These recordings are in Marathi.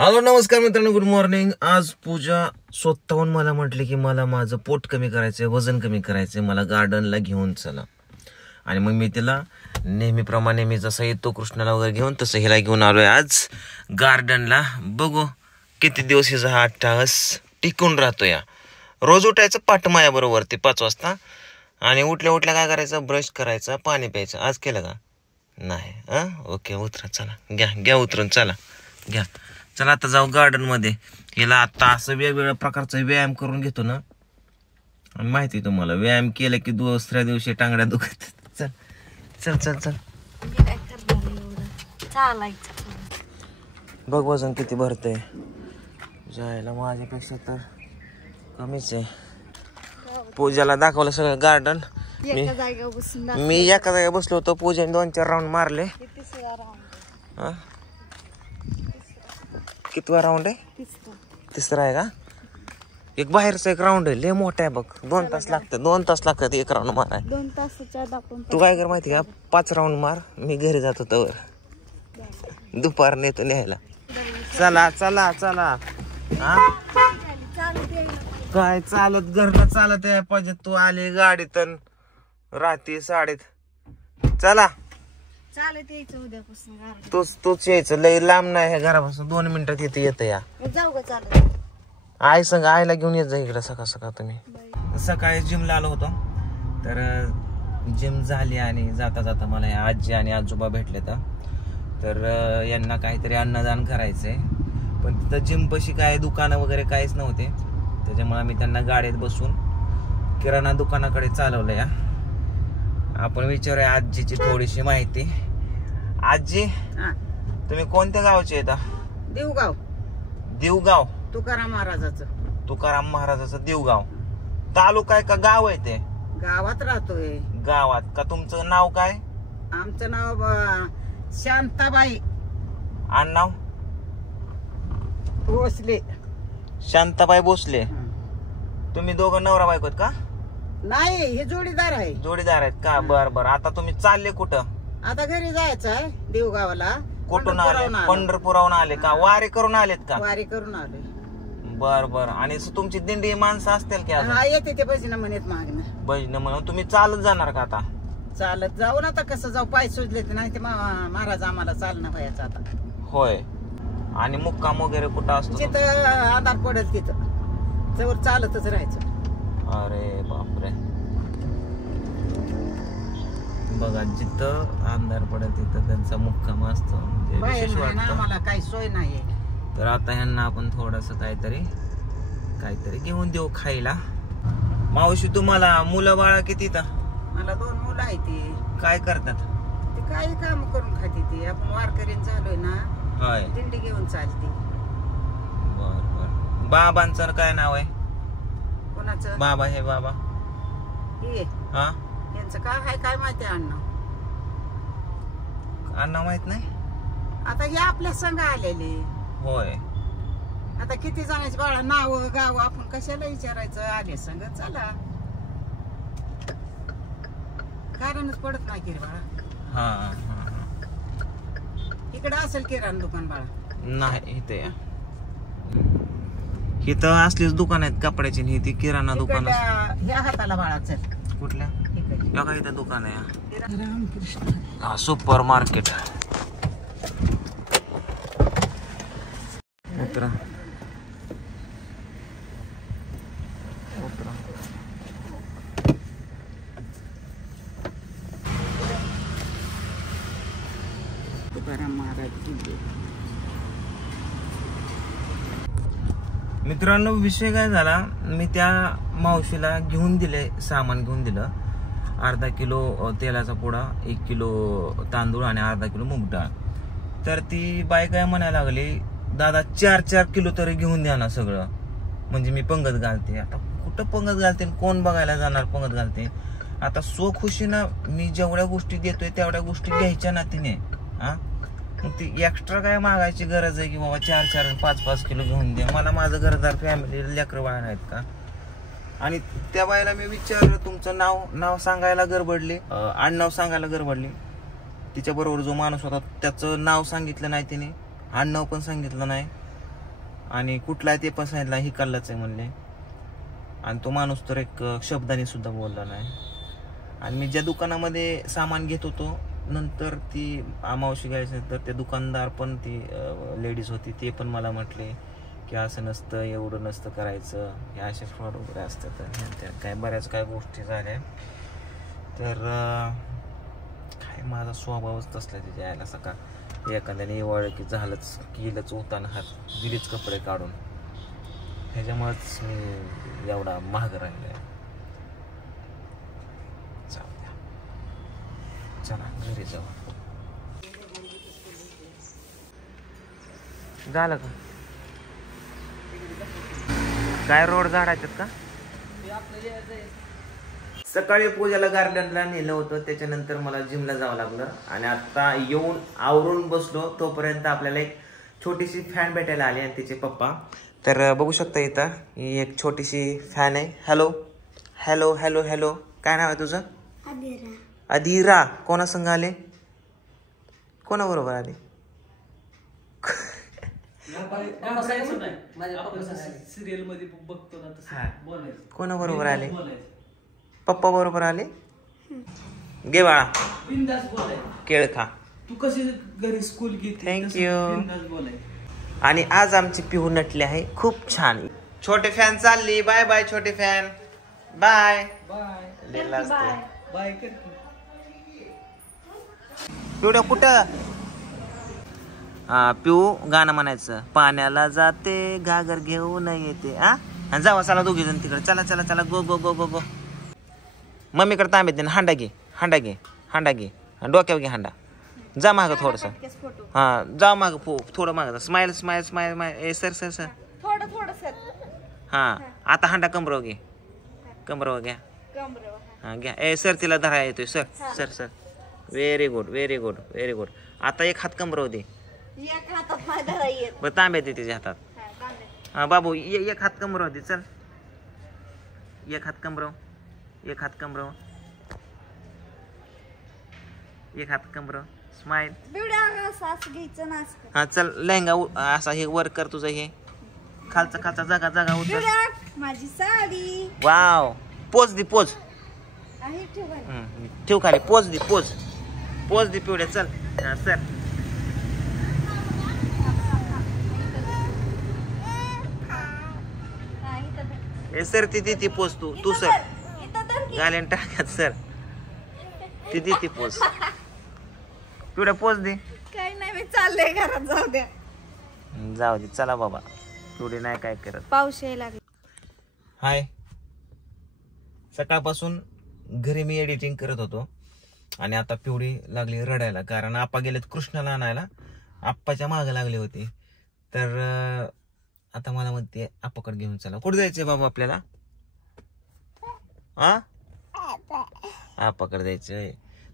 हॅलो नमस्कार मित्रांनो, गुड मॉर्निंग. आज पूजा स्वतःहून मला म्हटली की मला माझं पोट कमी करायचंय, वजन कमी करायचंय, मला गार्डनला घेऊन चला. आणि मग मी तिला नेहमीप्रमाणे मी जसं येतो कृष्णाला वगैरे घेऊन तसं हिला घेऊन आलोय आज गार्डनला. बघू किती दिवस हिचा हा अट्टाहस टिकून राहतो. या रोज उठायचं पाठमाया बरोबर ते 5 वाजता आणि उठल्या उठल्या काय करायचं, ब्रश करायचा, पाणी प्यायचं. आज केलं का नाही? ओके, उतरा, चला घ्या उतरून, चला घ्या. चला आता जाऊ गार्डन मध्ये. हिला आता असं वेगवेगळ्या प्रकारचा व्यायाम करून घेतो ना, आणि माहिती तुम्हाला व्यायाम केलं की दुसऱ्या दिवशी टांगड्या दुखत. चल चल चल चल बघ वजन किती भरतंय. जायला माझ्यापेक्षा तर कमीच आहे. पूजाला दाखवलं सगळं गार्डन. मी एका जागा बसलो होतो. पूजाने 2-4 राऊंड मारले. कितवा राऊंड आहे? तिसरा आहे का? एक बाहेरचा एक राऊंड आहे, लय मोठा आहे बघ. 2 तास लागतात एक राऊंड माराय. 2 तासाच्या तू काय कर माहिती का, 5 राऊंड मार, मी घरी जातो तवर. दुपार नेतो न्यायला. चला चला चला. काय चालत घरनं चालत आहे पाहिजे. तू आली गाडीत रात्री 7:30. चला चालत यायचं उद्यापासून. तूच यायचं, लय लांब नाही घरापासून, 2 मिनिटात येतं या. जाऊ का चालत? आई संग, आईला घेऊन येत जा इकडे सकाळ सकाळ. तुम्ही सकाळी जिमला आलो होतो, तर जिम झाली आणि जाता जाता मला आजी आणि आजोबा भेटले. तर यांना काहीतरी अन्नदान करायचंय, पण तिथं जिम पशी काय दुकानं वगैरे काहीच नव्हते. त्याच्यामुळे मी त्यांना गाडीत बसून किराणा दुकानाकडे चालवलं. या आपण विचारूया आजीची थोडीशी माहिती. आजी, तुम्ही कोणत्या गावचे येता? देवगाव. देवगाव? तुकाराम महाराजाचं देवगाव. तालुका आहे का गाव आहे ते? गावात राहतोय. गावात का? तुमचं नाव काय? आमचं नाव शांताबाई. आडनाव? भोसले. शांताबाई भोसले. तुम्ही दोघं नवरा बायको आहेत का? नाही, हे जोडीदार आहे. जोडीदार आहेत का? बर बर. आता तुम्ही चालले कुठं? आता घरी जायचं आहे देवगावला. कुठून आले? पंढरपुरावरून आले का? वारी करून आलेत का? वारी करून आले. बर बर. आणि तुमची दिंडी माणसं असतील की? हा, येते ते भजन म्हणत मागणं. भजन म्हणून तुम्ही चालत जाणार का आता? चालत जाऊ ना, आता कसं जाऊ, पाय सुजले नाही ते महाराज आम्हाला चालणं व्हायचं आता. होय. आणि मुक्काम वगैरे कुठं असतो? तिथं आधार पडेल तिथं, जवळ चालतच राहायचं. अरे बापरे. बघा, जिथं अंधार पडेल तिथं त्यांचा मुक्काम असतो. विशेष वाटतं. आम्हाला काही सोय नाही. तर आता ह्यांना आपण थोडस काहीतरी घेऊन देऊ खायला. मावशी, तुम्हाला मुलं बाळा किती? मला 2 मुलं आहेत. ती काय करतात? ते काही काम करून खाते. ती आपण वारकरीन झालोय ना, होय. दिंडी घेऊन चालते. बर बर. बाबांचं काय नाव आहे? कोणाचं बाबा? हे बाबा हे हा, यांचं काय आहे काय माहिती? अण्णा माहित नाही. आता हे आपल्या संघ आलेले. होय. आता किती जणांची बाळा नाव गाव आपण कशाला विचारायचं? आले संघ चला, कारणच पडत नाही की रे बाळा. हा. इकडे असेल किराणा दुकान बाळा? नाही, इथं असलीच दुकान आहेत कपड्याची. ही ती किराणा दुकान. ह्या हाताला बाळा चल. कुठल्या? इथं दुकान आहे. रामकृष्ण. हा, सुपर मार्केट. उतरा. तुकाराम महाराज. मित्रांनो, विषय काय झाला, मी त्या मावशीला घेऊन दिले, सामान घेऊन दिलं. अर्धा किलो तेलाचा पुडा, 1 किलो तांदूळ आणि अर्धा किलो मूग डाळ. तर ती बाई काय म्हणायला लागली, दादा 4-4 किलो तरी घेऊन द्या ना सगळं, म्हणजे मी पंगत घालते. आता कुठं पंगत घालते, कोण बघायला जाणार पंगत घालते? आता स्वखुशीनं मी जेवढ्या गोष्टी देतोय तेवढ्या गोष्टी घ्यायच्या ना तिने. मग ती एक्स्ट्रा काय मागायची गरज आहे की बाबा 4-4 आणि 5-5 किलो घेऊन दे? मला माझं घरदार फॅमिली लेकरं बाळ आहेत का? आणि त्या बाईला मी विचारलं, तुमचं नाव सांगायला गडबडली, आडनाव सांगायला गडबडली. तिच्या बरोबर जो माणूस होता त्याचं नाव सांगितलं नाही तिने, आडनाव पण सांगितलं नाही. आणि कुठला आहे ते पण सांगितलं ही कल्लाच आहे म्हणले. आणि तो माणूस तर एक शब्दाने सुद्धा बोलला नाही. आणि मी ज्या दुकानामध्ये सामान घेत होतो नंतर ती अमावशी घ्यायचं तर ते दुकानदार पण ती लेडीज होती ते पण मला म्हटले की असं नसतं, एवढं नसतं करायचं, हे असे फ्रॉड वगैरे असतात. त्या काय बऱ्याच काय गोष्टी झाल्या. तर काय माझा स्वभावच तसला त्याच्या यायला सकाळ एखाद्याने एवढं की झालंच केलंच उतान हात दिलीच कपडे काढून, ह्याच्यामुळेच मी एवढा महाग राहिलाय. चला घरी जाऊ. झालं का काय रोड झाडायच्यात का? सकाळी पूजाला गार्डनला नेलं होतं, त्याच्यानंतर मला जिमला जावं लागलं. आणि आता येऊन आवरून बसलो तोपर्यंत आपल्याला एक छोटीशी फॅन भेटायला आली आणि तिचे पप्पा. तर बघू शकता इथं ही एक छोटीशी फॅन आहे. हॅलो हॅलो हॅलो हॅलो, काय नाव आहे तुझं? अधीरा. कोणा संग आले? कोणाबरोबर आले? कोणाबरोबर आले? पप्पा बरोबर आले. घे बाळा केळ खा. तू कशी घरी स्कूल घेते. थँक्यू. आणि आज आमची पिहू नटली आहे खूप छान. छोटे फॅन चालली. बाय बाय छोटे फॅन. Bye bye bye. पिवड्या कुठं? हा पिऊ गाणं म्हणायचं. पाण्याला जाते घागर घेऊन येते. हा जावा चला दोघी जण तिकडे. चला चला चला गो गो गो गो गो. मम्मीकडे तांबे दे. हांडा घे हांडा घे हांडा घे. डोक्यावर घे हांडा. जा माग थोडस. हा जा माग थोडं माग. Smile smile smile smile. Sir sir sir थोडं थोडं सर. हा आता हांडा कमरव घे. कमरव घ्या. हा घ्या. सर तिला धरा येतोय. Sir sir sir. Very good very good very good. आता एक हात कमरव दे. एक हातात नाही धरा येत. बरं तांब्या दे तिच्या हातात. हा बाबू एक हात कमरव दे. चल एक हात कमरव. एक हात कमरव. एक हात कमरव. स्माइल. असं घ्यायचं ना. हा चल लेहंगा असा हे वर कर तुझं. हे खालचा खालचा जागा जागा उचल. माझी साडी. वाव. पोच दे पोच. आहे ठेवा. ठेव खाली. पोच दे पोच. पोच दे पिवड्या. चल सर. सर ती पोच तू सर. घालेन टाकत सर. ती पोच. पिवड्या पोच दे. काही नाही मी चालले घरात. जाऊ द्या. जाऊ दे चला बाबा. पिवडी नाही काय करत. पाऊस यायला लागला. हाय. सकाळपासून घरी मी एडिटिंग करत होतो आणि आता पिवडी लागली रडायला. कारण आप्पा गेलेत कृष्णाला आणायला. आप्पाच्या मागे लागले होते. तर आता मला म्हणते आप्पाकडे घेऊन चला. कुठे जायचंय बाबा आपल्याला? आप्पाकडे जायचंय.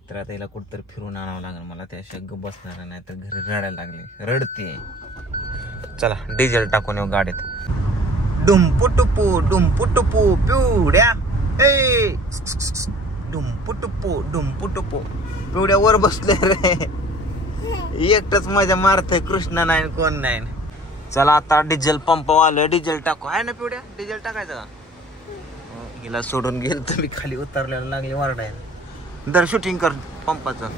तर आता हिला कुठतरी फिरून आणावं लागेल मला. त्याशिवाय गप्प बसणार नाही. तर घरी रडायला लागले. रडते. चला डिझेल टाकून येऊ गाडीत. डुमपुटुपू डुमपुटुपू पिवड्या. डुमपुटुपू डुमपुटुपू. पिवड्या वर बसले रे. एकटच मजा मारतय. कृष्णा नाही कोण नाही. चला आता डिझेल पंप आलोय. डिझेल टाकू. आहे ना पिवड्या? डिझेल टाकायचं का? हिला सोडून गेल तर मी खाली उतरल्याला लागले वारडायला. दर शूटिंग कर पंपाचं.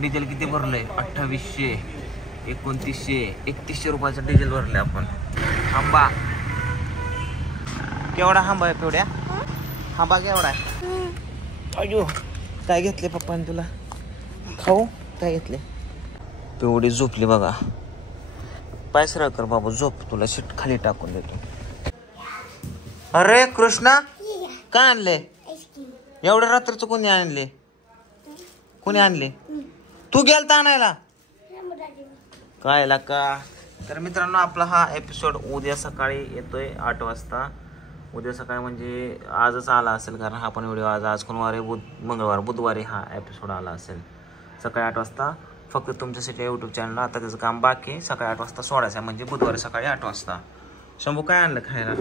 डिझेल किती भरलंय? 2800 2900 3100 रुपयाचं डिझेल भरलंय आपण. आंबा केवढा आंबा आहे पिवड्या? आंबा केवढा आहे? अयो काय घेतले पप्पाने तुला खाऊ? काय घेतले? पिवडी झोपली बघा. पाय सरळ कर बाबा. झोप. तुला सीट खाली टाकून देतो. अरे कृष्णा काय आणले? एवढ्या रात्रीचं कोणी आणले? कोणी आणले? तू गेलता आणायला? काय का? तर मित्रांनो आपला हा एपिसोड उद्या सकाळी येतोय 8 वाजता. उद्या सकाळी म्हणजे आजच आला असेल. कारण हा पण व्हिडिओ आज कोणवारी मंगळवार बुधवारी हा एपिसोड आला असेल सकाळी 8 वाजता. फक्त तुमच्यासाठी यूट्यूब चॅनलला आता त्याचं काम बाकी. सकाळी 8 वाजता सोडायचं म्हणजे बुधवारी सकाळी 8 वाजता. शंभू काय आणलं खायला?